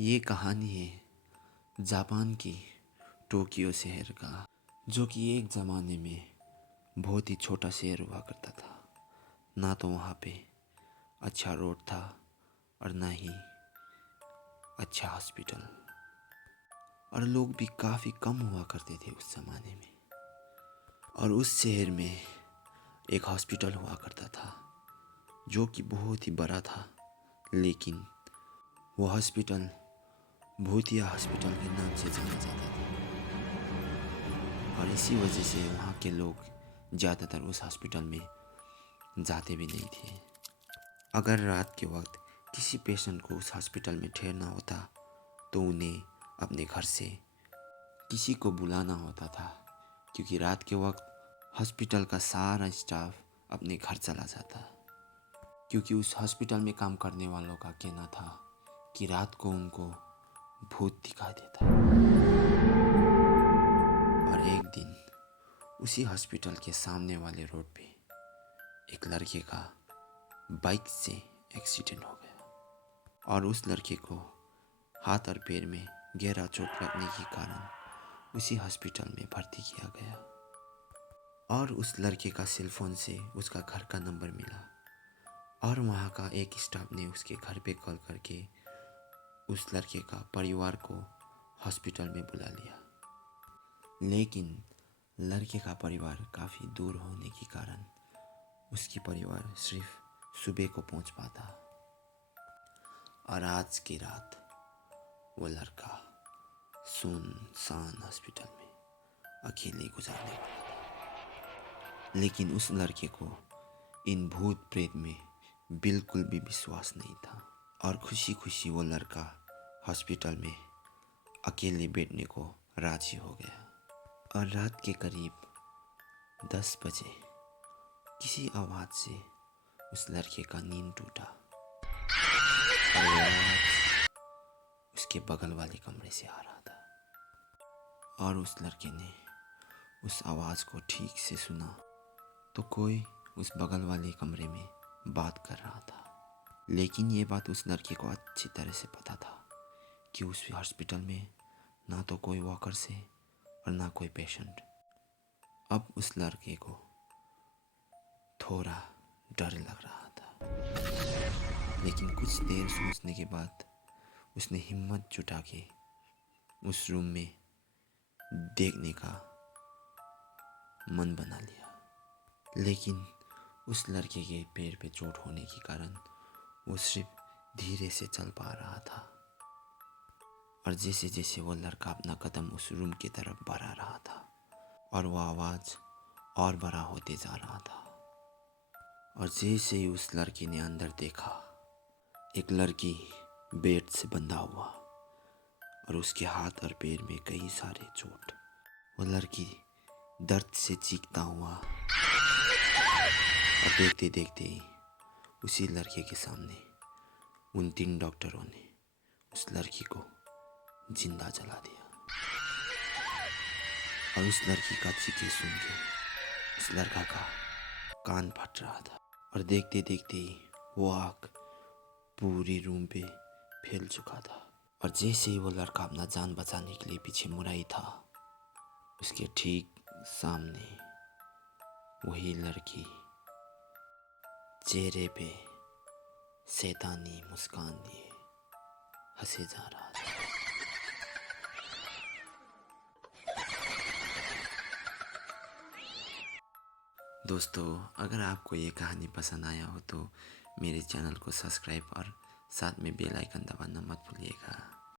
ये कहानी है जापान की टोक्यो शहर का, जो कि एक ज़माने में बहुत ही छोटा शहर हुआ करता था। ना तो वहाँ पे अच्छा रोड था और ना ही अच्छा हॉस्पिटल, और लोग भी काफ़ी कम हुआ करते थे उस ज़माने में। और उस शहर में एक हॉस्पिटल हुआ करता था जो कि बहुत ही बड़ा था, लेकिन वो हॉस्पिटल भूतिया हॉस्पिटल के नाम से जाना जाता था। और इसी वजह से वहाँ के लोग ज़्यादातर उस हॉस्पिटल में जाते भी नहीं थे। अगर रात के वक्त किसी पेशेंट को उस हॉस्पिटल में ठहरना होता तो उन्हें अपने घर से किसी को बुलाना होता था, क्योंकि रात के वक्त हॉस्पिटल का सारा स्टाफ अपने घर चला जाता, क्योंकि उस हॉस्पिटल में काम करने वालों का कहना था कि रात को उनको भूत दिखाई देता है। और एक दिन उसी हॉस्पिटल के सामने वाले रोड पे एक लड़के का बाइक से एक्सीडेंट हो गया, और उस लड़के को हाथ और पैर में गहरा चोट लगने के कारण उसी हॉस्पिटल में भर्ती किया गया। और उस लड़के का सेल फोन से उसका घर का नंबर मिला, और वहाँ का एक स्टाफ ने उसके घर पे कॉल करके उस लड़के का परिवार को हॉस्पिटल में बुला लिया। लेकिन लड़के का परिवार काफ़ी दूर होने के कारण उसकी परिवार सिर्फ सुबह को पहुंच पाता, और आज की रात वो लड़का सुनसान हॉस्पिटल में अकेले गुजारने वाला था। लेकिन उस लड़के को इन भूत प्रेत में बिल्कुल भी विश्वास नहीं था, और खुशी खुशी वो लड़का हॉस्पिटल में अकेले बैठने को राजी हो गया। और रात के करीब 10 बजे किसी आवाज़ से उस लड़के का नींद टूटा, और वो आवाज़ उसके बगल वाले कमरे से आ रहा था। और उस लड़के ने उस आवाज़ को ठीक से सुना तो कोई उस बगल वाले कमरे में बात कर रहा था। लेकिन ये बात उस लड़के को अच्छी तरह से पता था कि उस हॉस्पिटल में ना तो कोई वॉकर्स है और ना कोई पेशेंट। अब उस लड़के को थोड़ा डर लग रहा था, लेकिन कुछ देर सोचने के बाद उसने हिम्मत जुटा के उस रूम में देखने का मन बना लिया। लेकिन उस लड़के के पैर पे चोट होने के कारण वो सिर्फ धीरे से चल पा रहा था, और जैसे जैसे वो लड़का अपना कदम उस रूम की तरफ बढ़ा रहा था और वो आवाज़ और बड़ा होते जा रहा था। और जैसे ही उस लड़की ने अंदर देखा, एक लड़की बेड से बंधा हुआ और उसके हाथ और पैर में कई सारे चोट। वो लड़की दर्द से चीखता हुआ, और देखते देखते ही उसी लड़के के सामने उन 3 डॉक्टरों ने उस लड़की को जिंदा जला दिया। और उस लड़की का चीखे सुन के उस लड़का का कान फट रहा था, और देखते देखते ही वो आग पूरी रूम पे फैल चुका था। और जैसे ही वो लड़का अपना जान बचाने के लिए पीछे मुड़ाई था, उसके ठीक सामने वही लड़की चेहरे पे शैतानी मुस्कान लिए हंसे जा रहा था। दोस्तों, अगर आपको ये कहानी पसंद आया हो तो मेरे चैनल को सब्सक्राइब और साथ में बेल आइकन दबाना मत भूलिएगा।